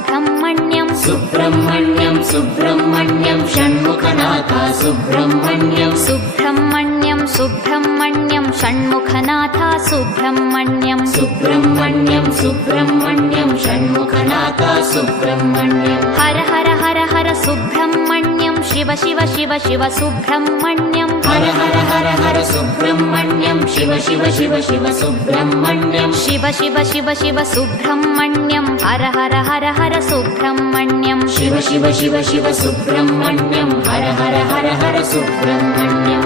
सुब्रह्मण्यं सुब्रह्मण्यं सुब्रह्मण्यं षण्मुखनाथ सुब्रह्मण्यं सुब्रह्मण्यं सुब्रह्मण्यं षण्मुखनाथ सुब्रह्मण्यं सुब्रह्मण्यं सुब्रह्मण्यं षण्मुखनाथ सुब्रह्मण्यं हर हर हर हर सुब्रह्मण्यं शिव शिव शिव शिव सुब्रह्मण्यं हर हर हर हर सुब्रह्मण्यं शिव शिव शिव शिव सुब्रह्मण्यं शिव शिव शिव शिव सुब्रह्मण्यं हर हर हर हर सुब्रह्मण्यं शिव शिव शिव शिव सुब्रह्मण्यं हर हर हर हर सुब्रह्मण्यं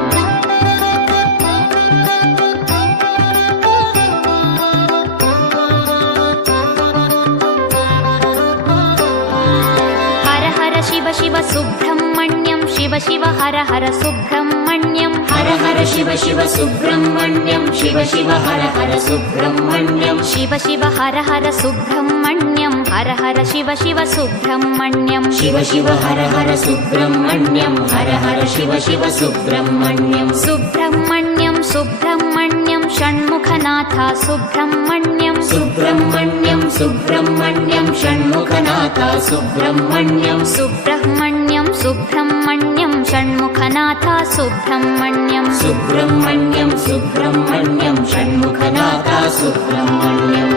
हर हर शिव शिव सुब्रह्मण्यं शिव शिव हर हर सुब्रह्मण्यं हर हर शिव शिव सुब्रह्मण्यं शिव शिव हर हर सुब्रह्मण्यं शिव शिव हर हर सुब्रह्मण्यं हर हर शिव शिव सुब्रह्मण्यं शिव शिव हर हर सुब्रह्मण्यं हर हर शिव शिव सुब्रह्मण्यं सुब्रह्मण्यं सुब्रह्मण्यं षण्मुखनाथ सुब्रह्मण्यं सुब्रह्मण्यं सुब्रह्मण्यं षण्मुखनाथ सुब्रह्मण्यं सुब्रह्मण्यं सुब्रह्मण्यं षण्मुखनाथ सुब्रह्मण्यं सुब्रह्मण्यं सुब्रह्मण्यं षण्मुखनाथ सुब्रह्मण्यं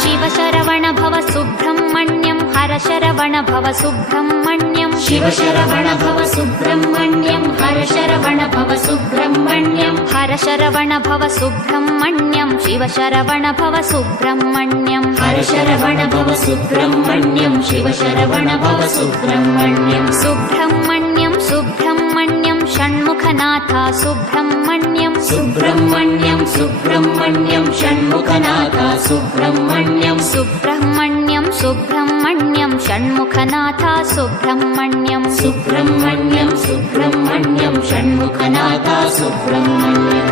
शिव शरवण भव सुब्रह्मण्यं हर शरवण भव सुब्रह्मण्यं शिव शरवण भव सुब्रह्मण्यं हर शरवण भव सुब्रह्मण्यं हर शरवण भव सुब्रह्मण्यं शिव शरवण भव सुब्रह्मण्यं हर शरवण भव सुब्रह्मण्यं शिव शरवण भव सुब्रह्मण्यं सुब्रह्मण्यं सुब्रह्मण्यं षण्मुखनाथ सुब्रह्मण्यं सुब्रह्मण्यं सुब्रह्मण्यं षण्मुखनाथ सुब्रह्मण्यं सुब्रह्मण्यं सुब्रह्मण्यं षण्मुखनाथ सुब्रह्मण्यं सुब्रह्मण्यं सुब्रह्मण्यं षण्मुखनाथ सुब्रह्मण्यं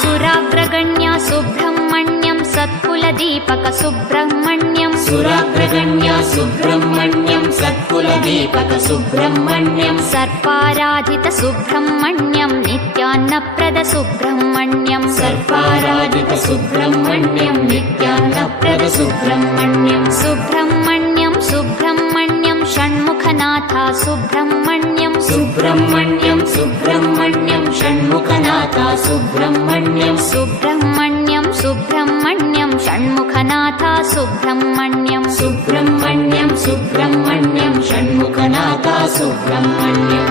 सुराग्रगण्या सुब्रह्मण्यं सत्कुलदीपक सुब्रह्मण्यं सुराग्रगण्या सुब्रह्मण्यं सत्कुलदीपक सुब्रह्मण्यं सर्पाराधित सुब्रह्मण्यं नित्यान्नप्रद सुब्रह्मण्यं सर्पाराधित सुब्रह्मण्यं नित्यान्नप्रद सुब्रह्मण्यं सुब्रह्मण्यं सुब्रह्मण्यं षण्मुखनाथ सुब्रह्मण्यं सुब्रह्मण्यं सुब्रह्मण्यं षण्मुखनाथ सुब्रह्मण्यं सुब्रह्मण्यं सुब्रह्मण्यं षण्मुखनाथ सुब्रह्मण्यं सुब्रह्मण्यं सुब्रह्मण्यं षण्मुखनाथ सुब्रह्मण्यं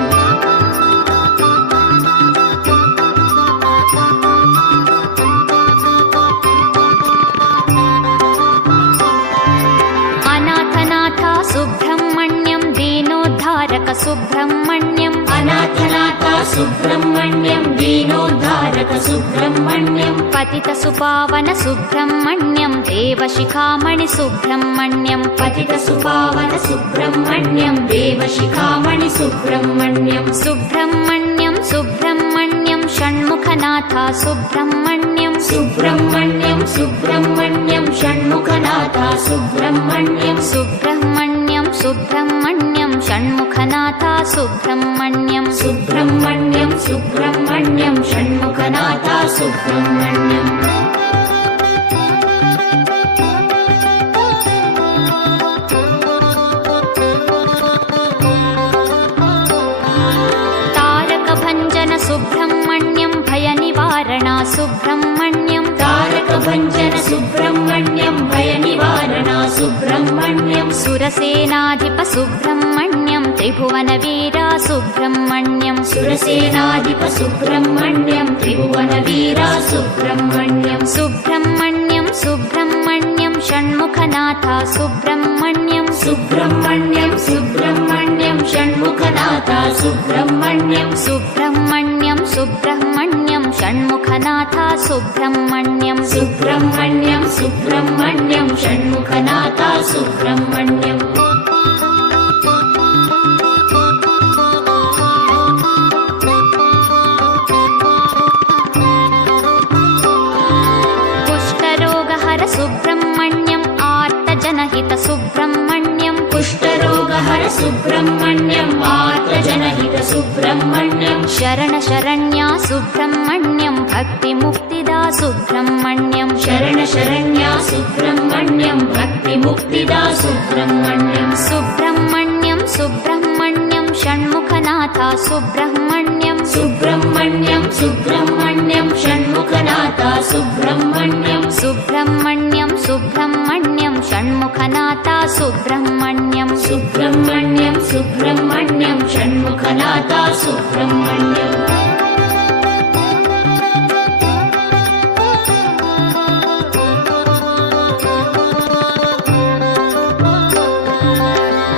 अनाथनाथ सुब्रह्मण्यं दीनोद्धारक सुब्रह्मण्यं अनाथनाथ सुब्रह्मण्यं दीनोद्धारक सुब्रह्मण्यं पतित सुपावन सुब्रह्मण्यं देवशिखामणि सुब्रह्मण्यं पतित सुपावन सुब्रह्मण्यं देवशिखामणि सुब्रह्मण्यं सुब्रह्मण्यं सुब्रह्मण्यं षण्मुखनाथ सुब्रह्मण्यं सुब्रह्मण्यं सुब्रह्मण्यं षण्मुखनाथ सुब्रह्मण्यं सुब्रह्मण्यं सुब्रह्मण्यं षण्मुखनाथ सुब्रह्मण्यं सुब्रह्मण्यं सुब्रह्मण्यं षण्मुखनाथ सुब्रह्मण्यं तारकभञ्जन सुब्रह्मण्यं भयनिवारणा सुब्रह्मण्यं तारकभञ्जन सुब्रह्मण्यं भयनिवारणा सुब्रह्मण्यं सुरसेनाधिप सुब्रह्मण्यं त्रिभुवनवीरा सुब्रह्मण्यं सुरसेनाधिप सुब्रह्मण्यं त्रिभुवनवीरा सुब्रह्मण्यं सुब्रह्मण्यं सुब्रह्मण्यं षण्मुखनाथ सुब्रह्मण्यं सुब्रह्मण्यं सुब्रह्मण्यं षण्मुखनाथ सुब्रह्मण्यं सुब्रह्मण्यं सुब्रह्मण्यं षण्मुखनाथ सुब्रह्मण्यं सुब्रह्मण्यं सुब्रह्मण्यं षण्मुखनाथ सुब्रह्मण्यं कुष्ठरोग सुब्रह्मण्यं मात्रजनहित सुब्रह्मण्यं शरण शरण्या सुब्रह्मण्यं भक्तिमुक्तिदा सुब्रह्मण्यं शरण शरण्या सुब्रह्मण्यं भक्तिमुक्तिदा सुब्रह्मण्यं सुब्रह्मण्यं सुब्रह्मण्यं षण्मुखनाथा सुब्रह्मण्यं सुब्रह्मण्यं सुब्रह्मण्यं षण्मुखनाथा सुब्रह्मण्यं सुब्रह्मण्यं सुब्रह्मण्यं षण्मुखनाथा सुब्रह्मण्यं सुब्रह्मण्यं सुब्रह्मण्यं षण्मुखनाथा सुब्रह्मण्यं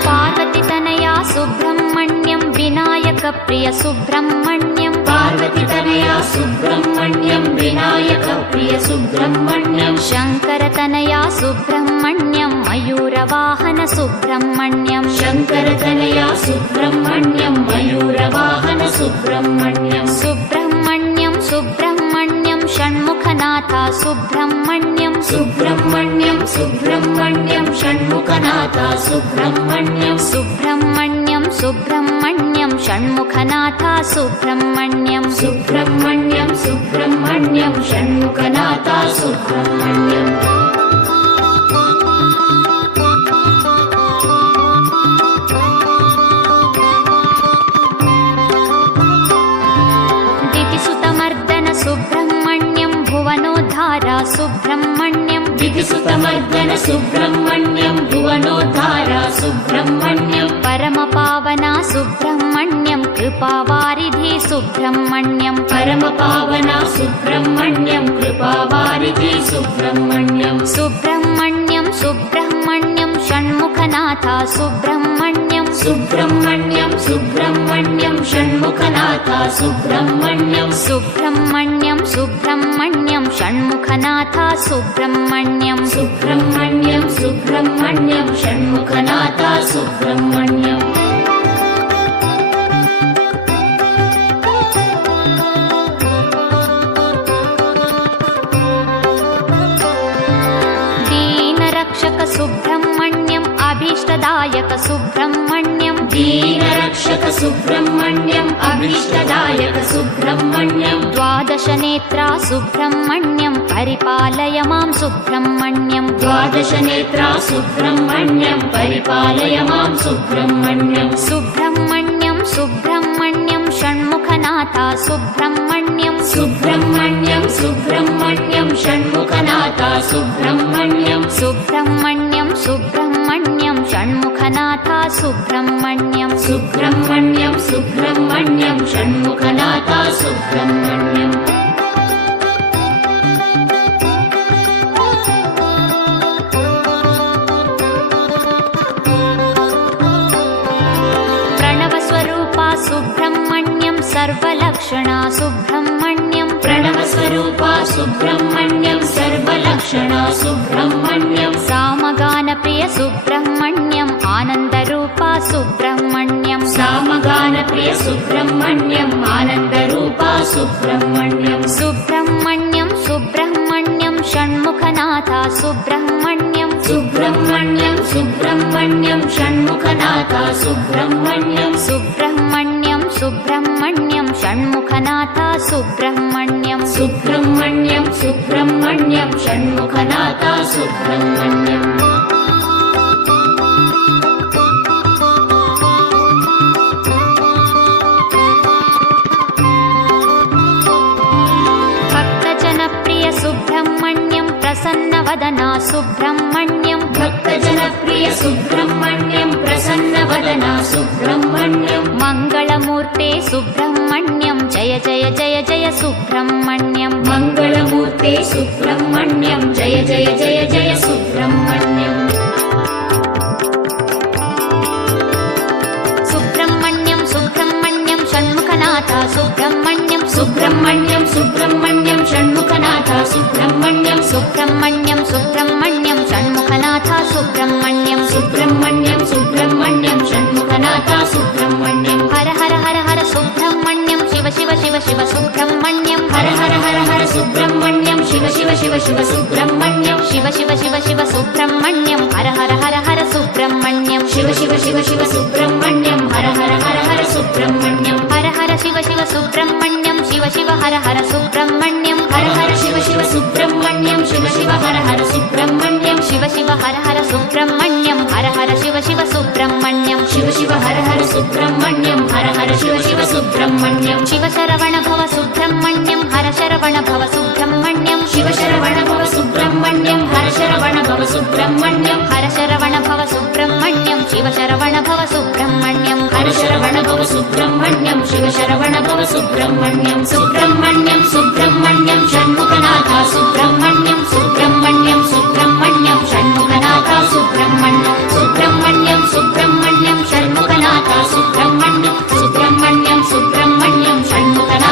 पार्वतीतनया सुब्रह्मण्यं विनायकप्रिय सुब्रह्मण्यं पार्वतीतनया सुब्रह्मण्यं विनायकप्रिय सुब्रह्मण्यं शङ्करतनया सुब्रह्मण्यं मयूरवाहन सुब्रह्मण्यं शङ्करतनया सुब्रह्मण्यं मयूरवाहन सुब्रह्मण्यं सुब्रह्मण्यं सुब्रह्मण्यं षण्मुखनाथा सुब्रह्मण्यं सुब्रह्मण्यं सुब्रह्मण्यं षण्मुखनाथा सुब्रह्मण्यं सुब्रह्मण्यं सुब्रह्मण्यं षण्मुखनाथा सुब्रह्मण्यं सुब्रह्मण्यं सुब्रह्मण्यं षण्मुखनाथा सुब्रह्मण्यं दितिसुतमर्दन सुब्रह्मण्यं भुवनोद्धारा सुब्रह्मण्यं दितिसुतमर्दन सुब्रह्मण्यं भुवनोद्धारा सुब्रह्मण्यं परमपावना सुब्रह्मण्यं कृपावारिधि सुब्रह्मण्यं परमपावना सुब्रह्मण्यं कृपावारिधि सुब्रह्मण्यं सुब्रह्मण्यं सुब्रह्मण्यं षण्मुखनाथा सुब्रह्मण्यं सुब्रह्मण्यं सुब्रह्मण्यं षण्मुखनाथा सुब्रह्मण्यं सुब्रह्मण्यं सुब्रह्मण्यं षण्मुखनाथा सुब्रह्मण्यं सुब्रह्मण्यं सुब्रह्मण्यं षण्मुखनाथा सुब्रह्मण्यं दीनरक्षक सुब्रह्मण्यं अभीष्टदायक सुब्रह्मण्यं दीनरक्षक सुब्रह्मण्यं अभीष्टदायक सुब्रह्मण्यं द्वादशनेत्रा सुब्रह्मण्यं परिपालय मां सुब्रह्मण्यं द्वादशनेत्रा सुब्रह्मण्यं परिपालय मां सुब्रह्मण्यं सुब्रह्मण्यं सुब्रह्मण्यं षण्मुखनाथा सुब्रह्मण्यं सुब्रह्मण्यं सुब्रह्मण्यं षण्मुखनाथा सुब्रह्मण्यं सुब्रह्मण्यं सुब्रह्मण्यं षण्मुखनाथा सुब्रह्मण्यं सुब्रह्मण्यं सुब्रह्मण्यं षण्मुखनाथा सुब्रह्मण्यं प्रणवस्वरूपा सुब्रह्मण्यं सर्वलक्षणा सुब्रह्मण्यं प्रणवस्वरूपा सुब्रह्मण्यं सर्वलक्षणा सुब्रह्मण्यं सामगानप्रिय सुब्रह्मण्यम् आनन्दरूपा सुब्रह्मण्यं सामगानप्रिय सुब्रह्मण्यम् आनन्दरूपा सुब्रह्मण्यं सुब्रह्मण्यं सुब्रह्मण्यं षण्मुखनाथा सुब्रह्मण्यं सुब्रह्मण्यं सुब्रह्मण्यं षण्मुखनाथा सुब्रह्मण्यं सुब्रह्मण्यं सुब्रह्मण्यं षण्मुखनाथा सुब्रह्मण्यं सुब्रह्मण्यं सुब्रह्मण्यं षण्मुखनाथा सुब्रह्मण्यं भक्तजनप्रिय सुब्रह्मण्यं प्रसन्नवदना सुब्रह्मण्यं भक्तजनप्रिय सुब्रह्मण्यं प्रसन्नवदना सुब्रह्मण्यं मङ्गलमूर्ते सुब्रह्मण्यं जय जय जय जय सुब्रह्मण्यं मङ्गलमूर्ते सुब्रह्मण्यं जय जय जय जय सुब्रह्मण्यं सुब्रह्मण्यं सुब्रह्मण्यं षण्मुखनाथा सुब्रह्मण्यं सुब्रह्मण्यं सुब्रह्मण्यं षण्मुखनाथा सुब्रह्मण्यं सुब्रह्मण्यं सुब्रह्मण्यं षण्मुखनाथा सुब्रह्मण्यं सुब्रह्मण्यं सुब्रह्मण्यं षण्मुखनाथा सुब्रह्मण्यं हर हर हर हर सुब्रह्मण्यं शिव शिव शिव शिव सुब्रह्मण्यं हर हर हर हर सुब्रह्मण्यं शिव शिव शिव शिव सुब्रह्मण्यं शिव शिव शिव शिव सुब्रह्मण्यं हर हर हर हर सुब्रह्मण्यं शिव शिव शिव शिव सुब्रह्मण्यं हर हर हर हर सुब्रह्मण्यं हर हर शिव शिव सुब्रह्मण्यं शिव शिव हर हर सुब्रह्मण्यं हर हर शिव शिव सुब्रह्मण्यं शिव शिव हर हर सुब्रह्मण्यं शिव शिव हर हर सुब्रह्मण्यं हर हर शिव शिव सुब्रह्मण्यं शिव शिव हर हर सुब्रह्मण्यं हर हर शिव शिव सुब्रह्मण्यं शिव शरवण भव सुब्रह्मण्यं हर शरवण भव सुब्रह्मण्यं शिव शरवण भव सुब्रह्मण्यं हर शरवण भव सुब्रह्मण्यं हर शरवण भव सुब्रह्मण्यं शिव शरवण भव सुब्रह्मण्यं हर शरवण भव सुब्रह्मण्यं शिव शरवण भव सुब्रह्मण्यं सुब्रह्मण्यं सुब्रह्मण्यं षण्मुखनाथ सुब्रह्मण्यं सुब्रह्मण्यं सुब्रह्मण्यं षण्मुखनाथ सुब्रह्मण्यं सुब्रह्मण्यं सुब्रह्मण्यं षण्मुखनाथ सुब्रह्मण्यं सुब्रह्मण्यं सुब्रह्मण्यं षण्मुखनाथ